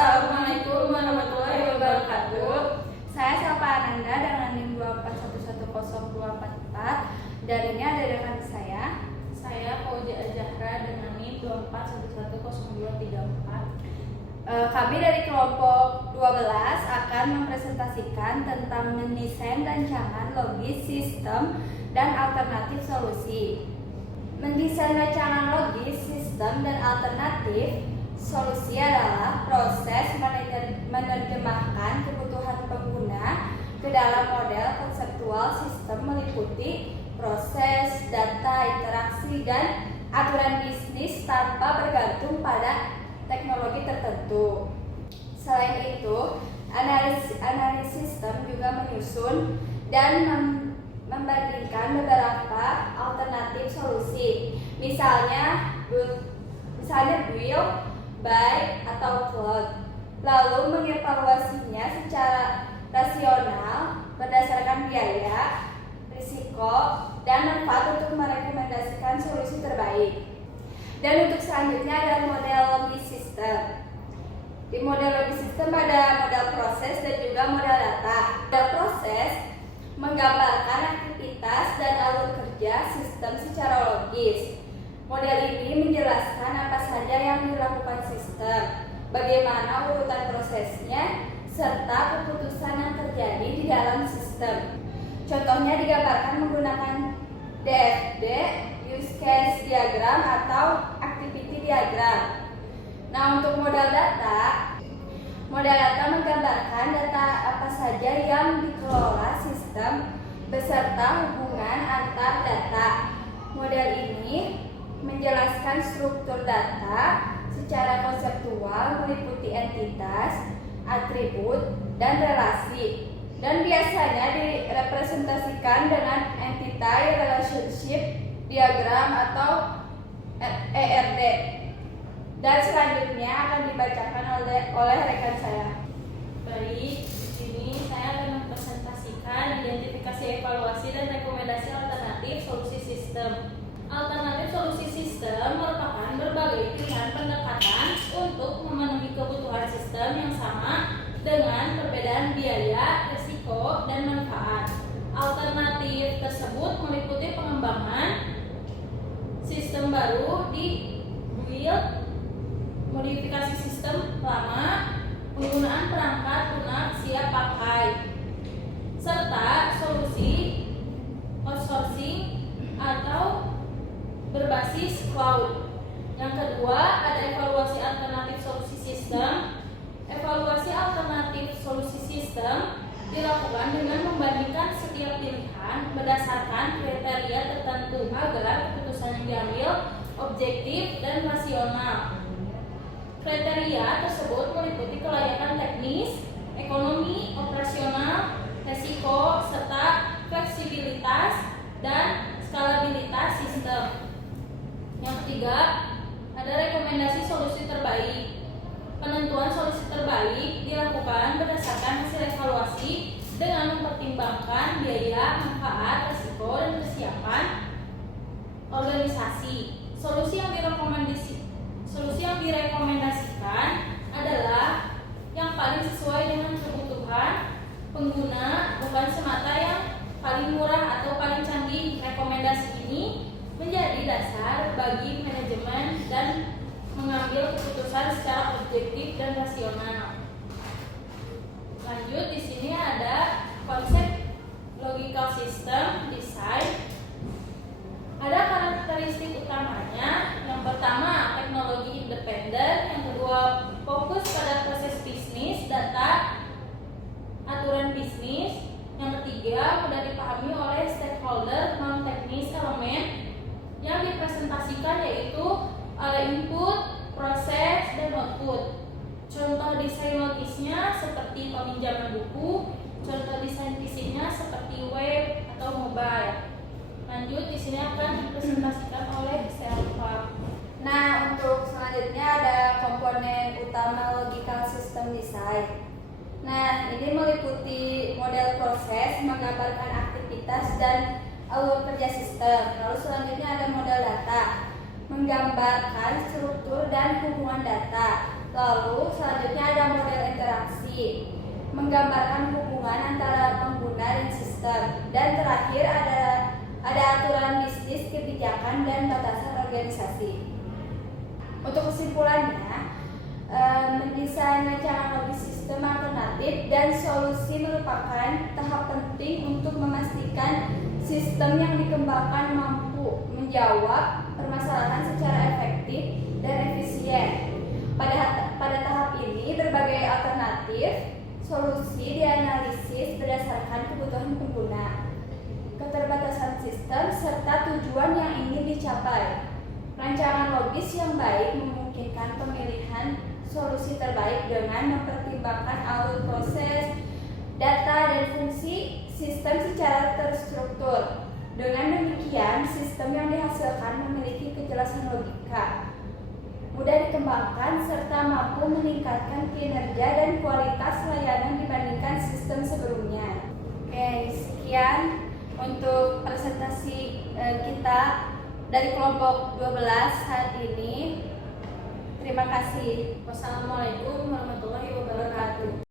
Assalamualaikum warahmatullahi wabarakatuh. Saya Selva Ananda dengan NIM 2411024. Dan ini ada rekan saya. Saya Fauzi Azahra dengan NIM 2411024. Kami dari kelompok 12 akan mempresentasikan tentang mendesain rancangan logis sistem dan alternatif solusi. Mendesain rancangan logis sistem dan alternatif solusi adalah proses menerjemahkan kebutuhan pengguna ke dalam model konseptual sistem meliputi proses, data, interaksi, dan aturan bisnis tanpa bergantung pada teknologi tertentu. Selain itu, analis sistem juga menyusun dan membandingkan beberapa alternatif solusi, misalnya build, buy, atau cloud, lalu mengevaluasinya secara rasional berdasarkan biaya, risiko, dan manfaat untuk merekomendasikan solusi terbaik. Dan untuk selanjutnya ada model logis sistem. Di model logis sistem ada model proses dan juga model data. Model proses menggambarkan aktivitas dan alur kerja sistem secara logis. Model ini menjelaskan apa saja yang dilakukan sistem, bagaimana urutan prosesnya, serta keputusan yang terjadi di dalam sistem. Contohnya digambarkan menggunakan DFD, use case diagram, atau activity diagram. Nah, untuk model data menggambarkan data apa saja yang dikelola sistem beserta hubungan antar data. Model ini menjelaskan struktur data secara konseptual meliputi entitas, atribut, dan relasi, dan biasanya direpresentasikan dengan entity relationship diagram atau ERD. Dan selanjutnya akan dibacakan oleh rekan saya. Baik, di sini saya akan mempresentasikan identifikasi, evaluasi, dan rekomendasi alternatif solusi sistem. Alternatif solusi sistem merupakan berbagai pilihan pendekatan untuk memenuhi kebutuhan sistem yang sama dengan perbedaan biaya, risiko, dan manfaat. Alternatif tersebut meliputi pengembangan sistem baru di build, modifikasi sistem lama, penggunaan perangkat lunak siap pakai, serta solusi outsourcing atau berbasis cloud. Yang kedua, ada evaluasi alternatif solusi sistem. Evaluasi alternatif solusi sistem dilakukan dengan membandingkan setiap pilihan berdasarkan kriteria tertentu agar keputusan yang diambil objektif dan rasional. Kriteria tersebut meliputi kelayakan teknis, ekonomi, operasional, risiko, serta fleksibilitas dan skalabilitas sistem. Yang ketiga, ada rekomendasi solusi terbaik. Penentuan solusi terbaik dilakukan berdasarkan hasil evaluasi dengan mempertimbangkan biaya, manfaat, risiko, dan kesiapan organisasi. Solusi yang direkomendasikan adalah yang paling sesuai dengan kebutuhan pengguna, bukan semata yang paling murah atau paling canggih. Rekomendasi ini menjadi dasar bagi manajemen dan mengambil keputusan secara objektif dan rasional. Lanjut, di sini ada konsep logical system design. Ada karakteristik utamanya. Yang pertama, teknologi independen. Yang kedua, fokus pada proses bisnis, data, aturan bisnis. Yang ketiga, mudah dipahami oleh stakeholder, non-teknis elemen yang dipresentasikan yaitu oleh input, proses, dan output. Contoh desain logisnya seperti peminjaman buku, contoh desain fisiknya seperti web atau mobile. Lanjut, di sini akan dipresentasikan oleh Selva. Nah, untuk selanjutnya ada komponen utama logical system design. Nah, ini meliputi model proses, menggambarkan aktivitas dan alur kerja sistem. Lalu selanjutnya ada model data, menggambarkan struktur dan hubungan data. Lalu selanjutnya ada model interaksi, menggambarkan hubungan antara pengguna dan sistem. Dan terakhir ada aturan bisnis, kebijakan, dan batasan organisasi. Untuk kesimpulannya, mendesain rancangan logis sistem alternatif dan solusi merupakan tahap penting untuk memastikan sistem yang dikembangkan mampu menjawab permasalahan secara efektif dan efisien. Pada tahap ini, berbagai alternatif solusi dianalisis berdasarkan kebutuhan pengguna, keterbatasan sistem, serta tujuan yang ingin dicapai. Rancangan logis yang baik memungkinkan pemilihan solusi terbaik dengan mempertimbangkan alur proses, data, dan fungsi sistem secara terstruktur. Dengan demikian, sistem yang dihasilkan memiliki kejelasan logika, mudah dikembangkan, serta mampu meningkatkan kinerja dan kualitas layanan dibandingkan sistem sebelumnya. Oke, sekian untuk presentasi kita dari kelompok 12 saat ini. Terima kasih. Wassalamualaikum warahmatullahi wabarakatuh.